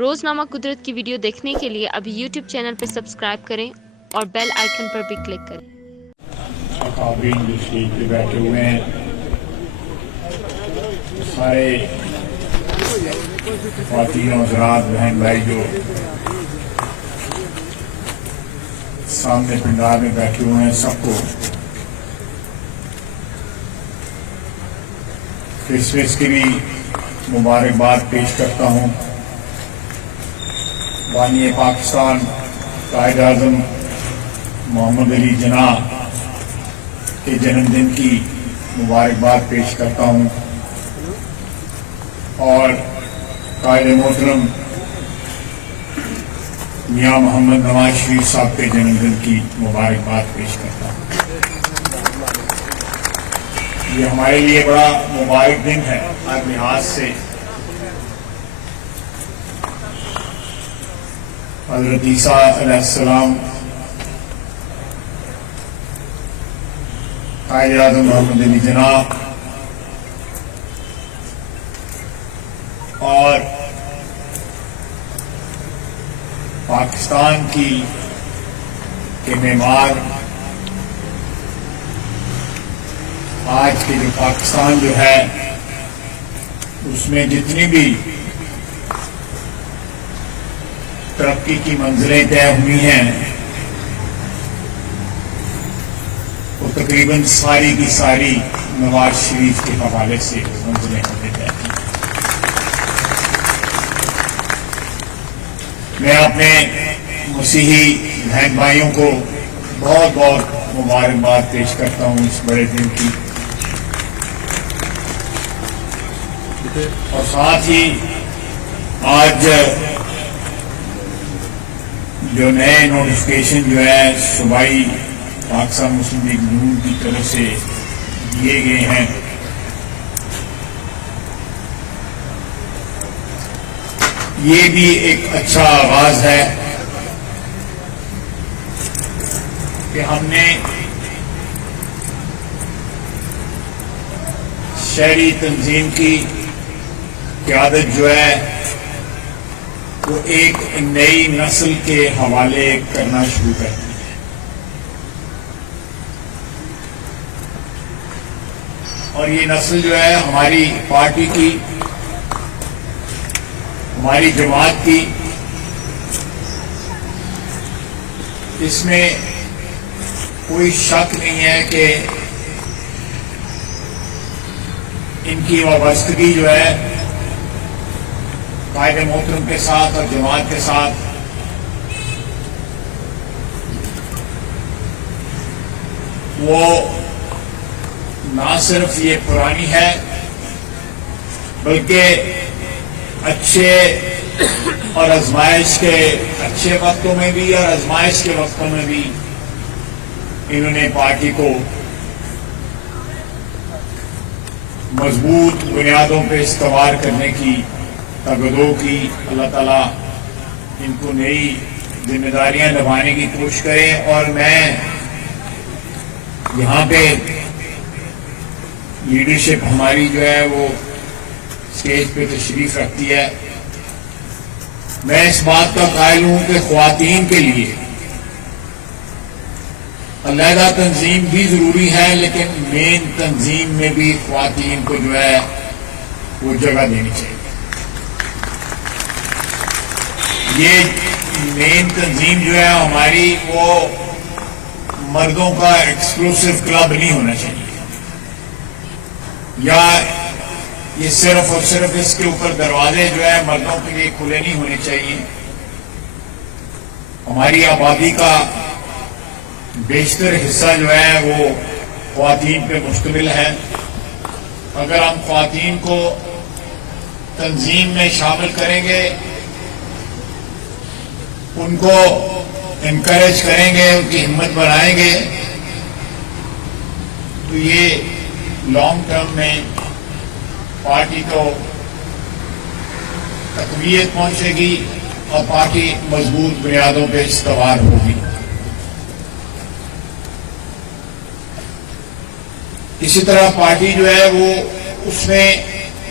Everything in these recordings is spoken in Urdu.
روزنامہ قدرت کی ویڈیو دیکھنے کے لیے ابھی یوٹیوب چینل پر سبسکرائب کریں اور بیل آئیکن پر بھی کلک کریں۔ اکابرین جو اسٹیج پہ بیٹھے ہوئے ہیں، سارے خواتین و حضرات، بہن بھائی جو سامنے پنڈال میں بیٹھے ہوئے ہیں، سب کو کرسمس کی بھی مبارکباد پیش کرتا ہوں۔ بانی پاکستان قائد اعظم محمد علی جناح کے جنم دن کی مبارکباد پیش کرتا ہوں اور قائد محترم میاں محمد نواز شریف صاحب کے جنم دن کی مبارکباد پیش کرتا ہوں۔ یہ ہمارے لیے بڑا مبارک دن ہے ہر لحاظ سے۔ حضرت عیسیٰ علیہ السلام قائد اعظم محمد علی جناح اور پاکستان کے معمار، آج کے جو پاکستان جو ہے اس میں جتنی بھی ترقی کی منزلیں طے ہوئی ہیں وہ تقریباً ساری کی ساری نواز شریف کے حوالے سے منزلیں ہم نے طے کی۔ میں اپنے مسیحی بہن بھائیوں کو بہت بہت مبارکباد پیش کرتا ہوں اس بڑے دن کی، اور ساتھ ہی آج جو نئے نوٹیفکیشن جو ہے صوبائی پاکستان مسلم لیگ نون کی طرف سے دیے گئے ہیں، یہ بھی ایک اچھا آغاز ہے کہ ہم نے شہری تنظیم کی قیادت جو ہے وہ ایک نئی نسل کے حوالے کرنا شروع کر دی ہے، اور یہ نسل جو ہے ہماری پارٹی کی، ہماری جماعت کی، اس میں کوئی شک نہیں ہے کہ ان کی وابستگی جو ہے قائد محترم کے ساتھ اور جماعت کے ساتھ وہ نہ صرف یہ پرانی ہے بلکہ اچھے اور آزمائش کے اچھے وقتوں میں بھی اور آزمائش کے وقتوں میں بھی انہوں نے پارٹی کو مضبوط بنیادوں پہ استوار کرنے کی تگدو کی۔ اللہ تعالیٰ ان کو نئی ذمہ داریاں نبھانے کی کوشش کرے، اور میں یہاں پہ لیڈرشپ ہماری جو ہے وہ اسٹیج پہ تشریف رکھتی ہے، میں اس بات کا قائل ہوں کہ خواتین کے لیے علیحدہ تنظیم بھی ضروری ہے، لیکن مین تنظیم میں بھی خواتین کو جو ہے وہ جگہ دینی چاہیے۔ یہ مین تنظیم جو ہے ہماری وہ مردوں کا ایکسکلوسیو کلب نہیں ہونا چاہیے، یا یہ صرف اور صرف اس کے اوپر دروازے جو ہے مردوں کے لیے کھلے نہیں ہونے چاہیے۔ ہماری آبادی کا بیشتر حصہ جو ہے وہ خواتین پہ مشتمل ہے۔ اگر ہم خواتین کو تنظیم میں شامل کریں گے، ان کو انکریج کریں گے، ان کی ہمت بڑھائیں گے، تو یہ لانگ ٹرم میں پارٹی کو تقویت پہنچے گی اور پارٹی مضبوط بنیادوں پہ استوار ہوگی۔ اسی طرح پارٹی جو ہے وہ اس میں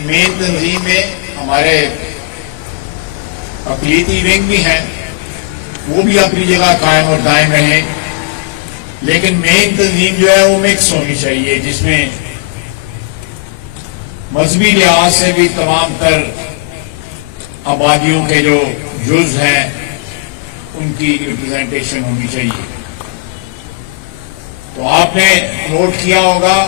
مین تنظیم میں ہمارے اقلیتی ونگ بھی ہیں، وہ بھی اپنی جگہ قائم اور دائم رہیں، لیکن مین تنظیم جو ہے وہ مکس ہونی چاہیے، جس میں مذہبی لحاظ سے بھی تمام تر آبادیوں کے جو جز ہیں ان کی ریپرزنٹیشن ہونی چاہیے۔ تو آپ نے نوٹ کیا ہوگا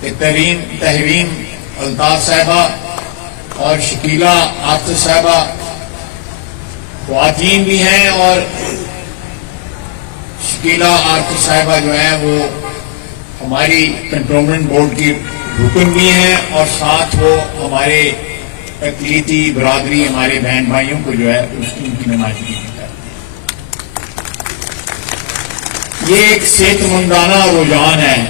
کہ تحریم الطاف صاحبہ اور شکیلہ عاطف صاحبہ خواتین بھی ہیں، اور شکیلہ عاطف صاحبہ جو ہیں وہ ہماری کنٹونمنٹ بورڈ کی رکن بھی ہیں، اور ساتھ وہ ہمارے اقلیتی برادری، ہمارے بہن بھائیوں کو جو ہے ان کی نمائندگی کرتی ہے۔ یہ ایک صحت مندانہ رجحان ہے۔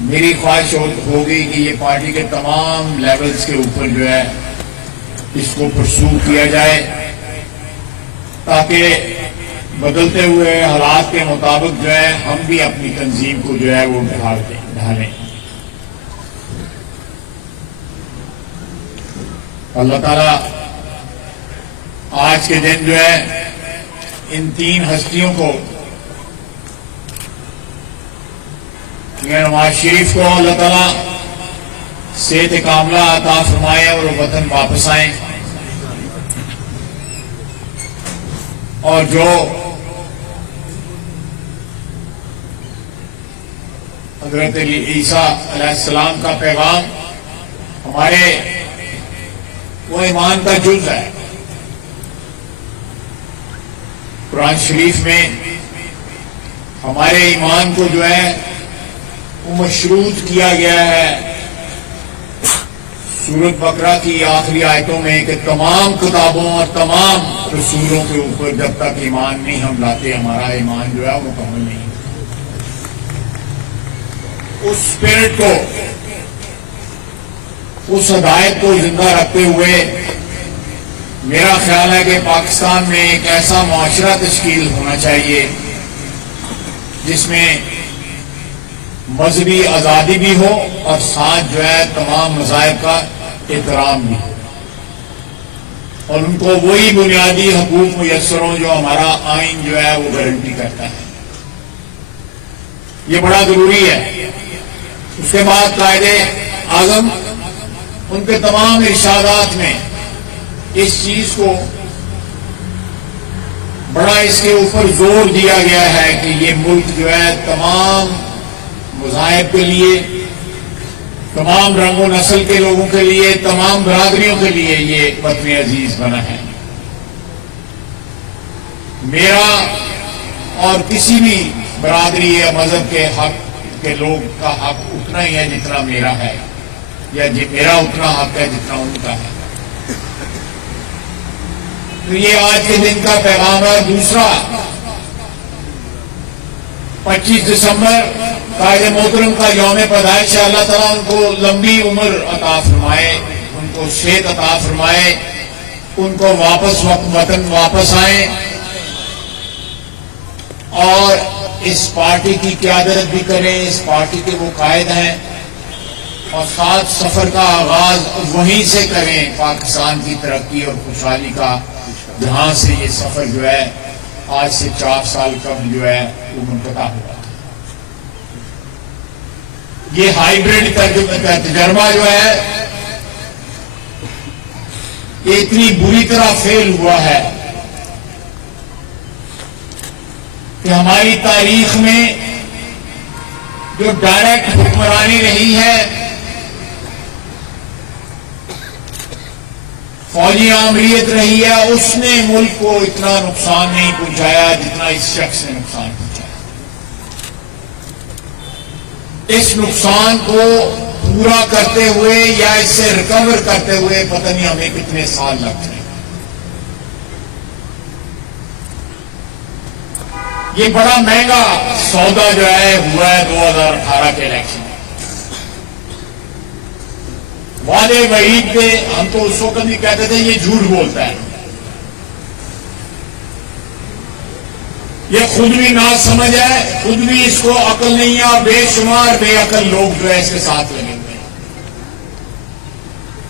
میری خواہش ہوگی کہ یہ پارٹی کے تمام لیولز کے اوپر جو ہے اس کو پرسو کیا جائے، تاکہ بدلتے ہوئے حالات کے مطابق جو ہے ہم بھی اپنی تنظیم کو جو ہے وہ ڈھالیں۔ اللہ تعالیٰ آج کے دن جو ہے ان تین ہستیوں کو، نواز شریف کو اللہ تعالیٰ صحت کاملہ عطا فرمائے اور وہ وطن واپس آئیں، اور جو حضرت عیسیٰ علیہ السلام کا پیغام ہمارے وہ ایمان کا جز ہے۔ قرآن شریف میں ہمارے ایمان کو جو ہے وہ مشروط کیا گیا ہے سورۃ بقرہ کی آخری آیتوں میں، کہ تمام کتابوں اور تمام رسولوں کے اوپر جب تک ایمان نہیں ہم لاتے، ہمارا ایمان جو ہے وہ مکمل نہیں۔ اس اسپرٹ کو، اس ہدایت کو زندہ رکھتے ہوئے میرا خیال ہے کہ پاکستان میں ایک ایسا معاشرہ تشکیل ہونا چاہیے جس میں مذہبی آزادی بھی ہو اور ساتھ جو ہے تمام مذاہب کا احترام بھی ہو، اور ان کو وہی بنیادی حقوق میسر ہوں جو ہمارا آئین جو ہے وہ گارنٹی کرتا ہے۔ یہ بڑا ضروری ہے۔ اس کے بعد قائد اعظم ان کے تمام ارشادات میں اس چیز کو بڑا اس کے اوپر زور دیا گیا ہے کہ یہ ملک جو ہے تمام مذاہب کے لیے، تمام رنگ و نسل کے لوگوں کے لیے، تمام برادریوں کے لیے یہ وطن عزیز بنا ہے۔ میرا اور کسی بھی برادری یا مذہب کے حق کے لوگ کا حق اتنا ہی ہے جتنا میرا ہے، یا میرا اتنا حق ہے جتنا ان کا ہے۔ تو یہ آج کے دن کا پیغام ہے۔ دوسرا، 25 دسمبر قائد محترم کا یوم پیدائش ہے۔ اللہ تعالیٰ ان کو لمبی عمر عطا فرمائے، ان کو صحت عطا فرمائے، ان کو واپس وطن واپس آئیں، اور اس پارٹی کی قیادت بھی کریں۔ اس پارٹی کے وہ قائد ہیں، اور ساتھ سفر کا آغاز وہیں سے کریں، پاکستان کی ترقی اور خوشحالی کا، جہاں سے یہ سفر جو ہے آج سے 4 سال قبل جو ہے وہ منقطع ہوا۔ یہ ہائیبرڈ تجربہ جو ہے یہ اتنی بری طرح فیل ہوا ہے کہ ہماری تاریخ میں جو ڈائریکٹ حکمرانی رہی ہے، فوجی آمریت رہی ہے، اس نے ملک کو اتنا نقصان نہیں پہنچایا جتنا اس شخص نے نقصان پہنچایا۔ اس نقصان کو پورا کرتے ہوئے یا اس سے ریکور کرتے ہوئے پتہ نہیں ہمیں کتنے سال لگ جائیں۔ یہ بڑا مہنگا سودا جو ہے ہوا ہے 2018 کے الیکشن میں۔ وعدے وعید پہ ہم تو اس وقت بھی کہتے تھے یہ جھوٹ بولتا ہے، یہ خود بھی نہ سمجھ ہے، خود بھی اس کو عقل نہیں ہے، بے شمار بے عقل لوگ جو ہے اس کے ساتھ لگے ہوئے ہیں۔